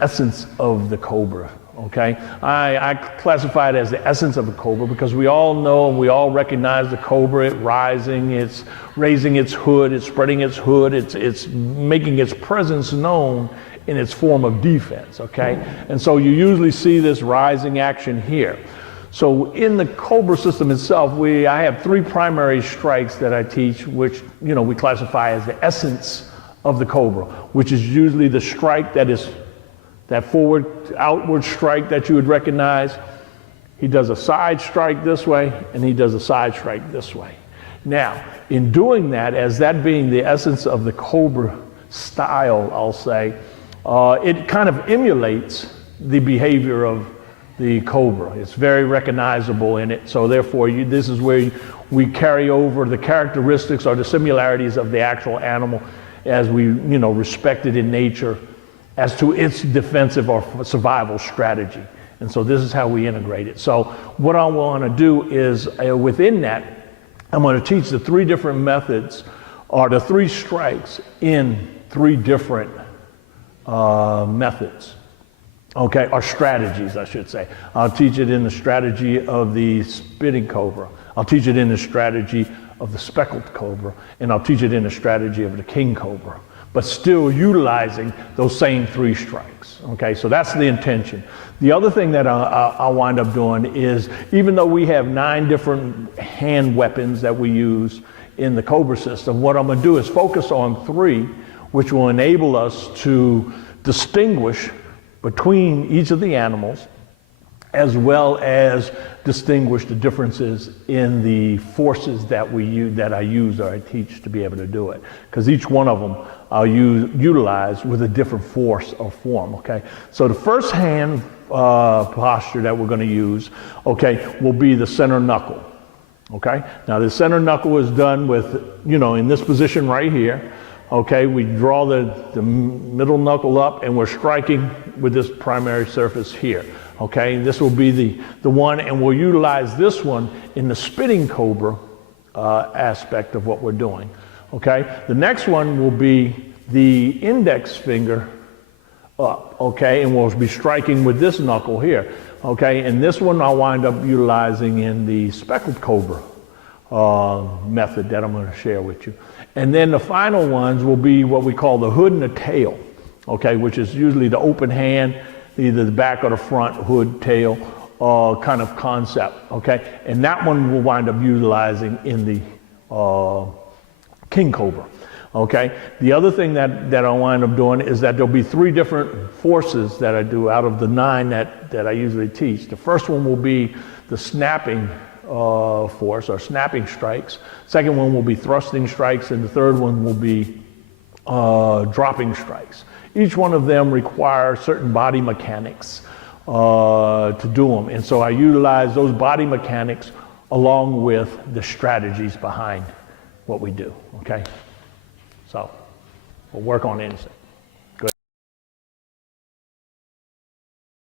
essence of the cobra, okay? I classify it as the essence of a cobra because we all know and we all recognize the cobra. It's rising, it's raising its hood, it's spreading its hood, it's making its presence known in its form of defense, okay? And so you usually see this rising action here. So in the cobra system itself, I have three primary strikes that I teach, which we classify as the essence of the cobra, which is usually the strike that is that forward, outward strike that you would recognize. He does a side strike this way, and he does a side strike this way. Now, in doing that, as that being the essence of the cobra style, I'll say, it kind of emulates the behavior of the cobra. It's very recognizable in it, so therefore this is where we carry over the characteristics or the similarities of the actual animal as we respect it in nature as to its defensive or survival strategy. And so this is how we integrate it. So what I want to do is within that, I'm going to teach the three different methods or the three strikes in three different methods. Okay, or strategies, I should say. I'll teach it in the strategy of the spitting cobra. I'll teach it in the strategy of the spectacled cobra, and I'll teach it in the strategy of the king cobra, but still utilizing those same three strikes. Okay, so that's the intention. The other thing that I'll wind up doing is, even though we have 9 different hand weapons that we use in the cobra system, what I'm going to do is focus on 3, which will enable us to distinguish between each of the animals, as well as distinguish the differences in the forces that I use or I teach to be able to do it. Because each one of them I'll utilize with a different force or form, okay? So the first hand posture that we're going to use, okay, will be the center knuckle, okay? Now the center knuckle is done with, in this position right here, okay? We draw the middle knuckle up and we're striking with this primary surface here. Okay, this will be the one, and we'll utilize this one in the spitting cobra aspect of what we're doing. Okay, the next one will be the index finger up, okay, and we'll be striking with this knuckle here. Okay, and this one I'll wind up utilizing in the spectacled cobra method that I'm going to share with you. And then the final ones will be what we call the hood and the tail, okay, which is usually the open hand, either the back or the front, hood, tail, kind of concept, okay? And that one we'll wind up utilizing in the king cobra, okay? The other thing that I'll wind up doing is that there'll be 3 different forces that I do out of the 9 that I usually teach. The first one will be the snapping force or snapping strikes. Second one will be thrusting strikes, and the third one will be dropping strikes. Each one of them requires certain body mechanics to do them. And so I utilize those body mechanics along with the strategies behind what we do, okay? So we'll work on instinct.